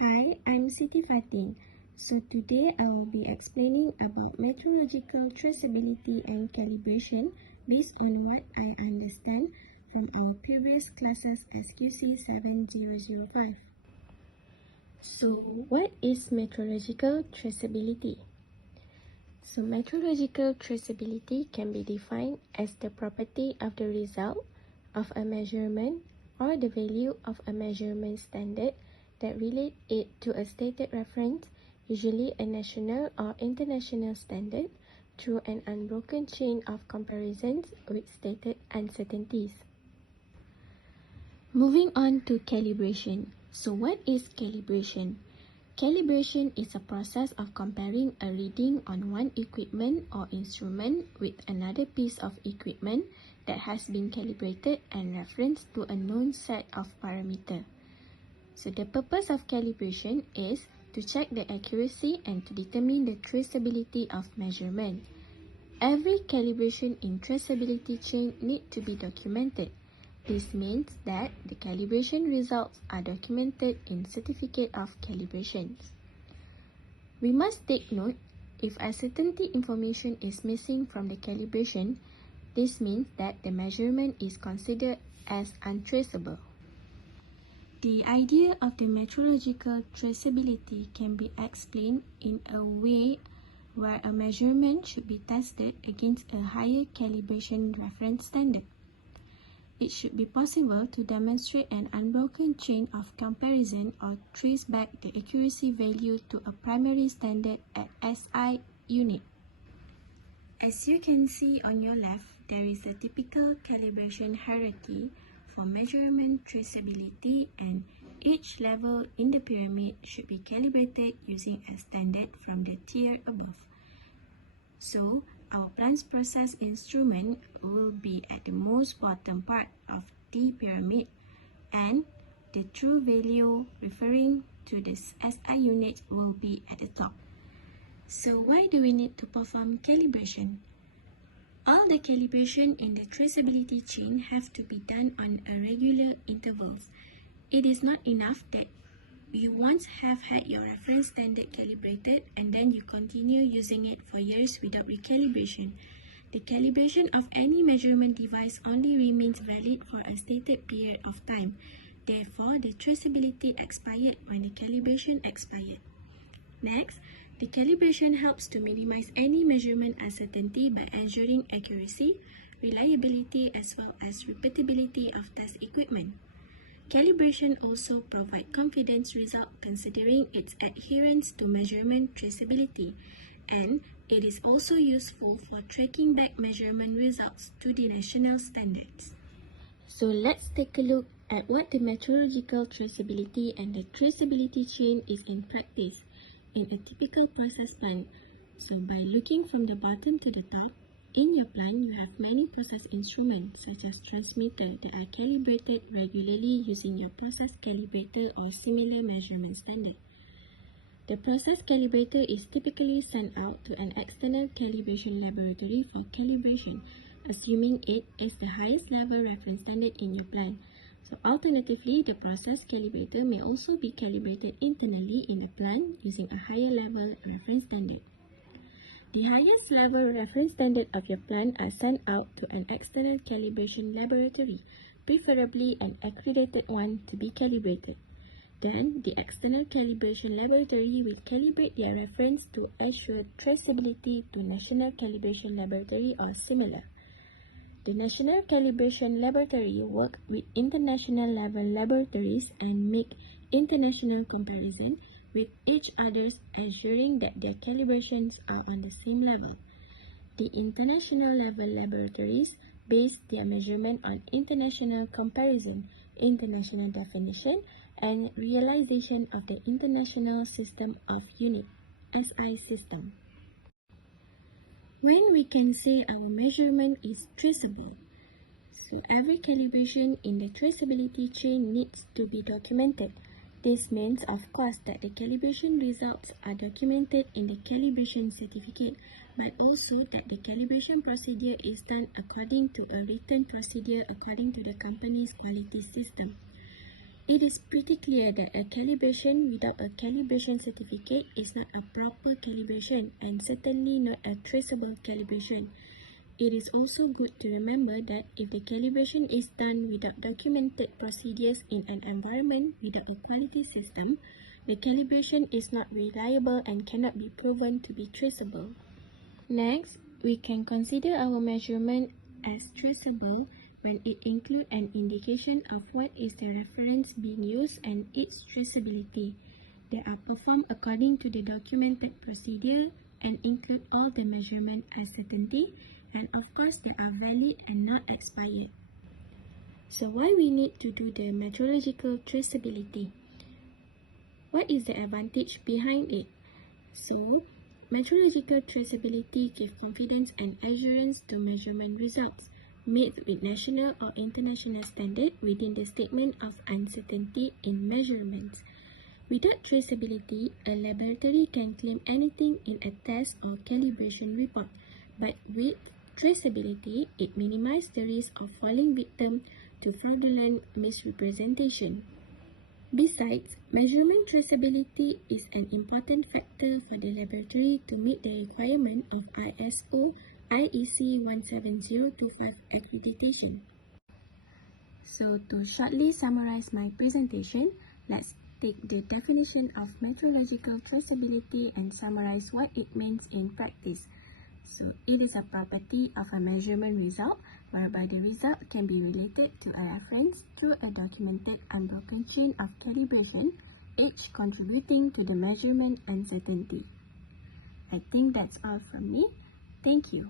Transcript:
Hi, I'm Siti Fatin. So today I will be explaining about metrological traceability and calibration based on what I understand from our previous classes SQC7005. So what is metrological traceability? So metrological traceability can be defined as the property of the result of a measurement or the value of a measurement standard that relate it to a stated reference, usually a national or international standard, through an unbroken chain of comparisons with stated uncertainties. Moving on to calibration. So what is calibration? Calibration is a process of comparing a reading on one equipment or instrument with another piece of equipment that has been calibrated and referenced to a known set of parameters. So the purpose of calibration is to check the accuracy and to determine the traceability of measurement. Every calibration in traceability chain need to be documented. This means that the calibration results are documented in Certificate of Calibrations. We must take note if uncertainty information is missing from the calibration. This means that the measurement is considered as untraceable. The idea of the metrological traceability can be explained in a way where a measurement should be tested against a higher calibration reference standard. It should be possible to demonstrate an unbroken chain of comparison or trace back the accuracy value to a primary standard at SI unit. As you can see on your left, there is a typical calibration hierarchy for measurement traceability, and each level in the pyramid should be calibrated using a standard from the tier above. So, our plant process instrument will be at the most bottom part of the pyramid, and the true value referring to the SI unit will be at the top. So why do we need to perform calibration? All the calibration in the traceability chain have to be done on a regular intervals. It is not enough that you once have had your reference standard calibrated and then you continue using it for years without recalibration. The calibration of any measurement device only remains valid for a stated period of time. Therefore, the traceability expired when the calibration expired. Next, the calibration helps to minimize any measurement uncertainty by ensuring accuracy, reliability, as well as repeatability of test equipment. Calibration also provides confidence result considering its adherence to measurement traceability, and it is also useful for tracking back measurement results to the national standards. So let's take a look at what the metrological traceability and the traceability chain is in practice in a typical process plant. So by looking from the bottom to the top, in your plant you have many process instruments such as transmitters that are calibrated regularly using your process calibrator or similar measurement standard. The process calibrator is typically sent out to an external calibration laboratory for calibration, assuming it is the highest level reference standard in your plant. So alternatively, the process calibrator may also be calibrated internally in the plant using a higher level reference standard. The highest level reference standard of your plant are sent out to an external calibration laboratory, preferably an accredited one, to be calibrated. Then, the external calibration laboratory will calibrate their reference to assure traceability to National Calibration Laboratory or similar. The National Calibration Laboratory work with international level laboratories and make international comparison with each other's, ensuring that their calibrations are on the same level. The international level laboratories base their measurement on international comparison, international definition, and realization of the International System of Unit (SI) system. When we can say our measurement is traceable, so every calibration in the traceability chain needs to be documented. This means, of course, that the calibration results are documented in the calibration certificate, but also that the calibration procedure is done according to a written procedure according to the company's quality system. It is pretty clear that a calibration without a calibration certificate is not a proper calibration and certainly not a traceable calibration. It is also good to remember that if the calibration is done without documented procedures in an environment without a quality system, the calibration is not reliable and cannot be proven to be traceable. Next, we can consider our measurement as traceable when it includes an indication of what is the reference being used and its traceability. They are performed according to the documented procedure and include all the measurement as certainty, and of course they are valid and not expired. So why we need to do the metrological traceability? What is the advantage behind it? So, metrological traceability gives confidence and assurance to measurement results made with national or international standard within the statement of uncertainty in measurements. Without traceability, a laboratory can claim anything in a test or calibration report, but with traceability, it minimizes the risk of falling victim to fraudulent misrepresentation. Besides, measurement traceability is an important factor for the laboratory to meet the requirement of ISO IEC 17025 accreditation. So to shortly summarize my presentation, let's take the definition of metrological traceability and summarize what it means in practice. So it is a property of a measurement result whereby the result can be related to a reference through a documented unbroken chain of calibration, each contributing to the measurement uncertainty. I think that's all from me. Thank you.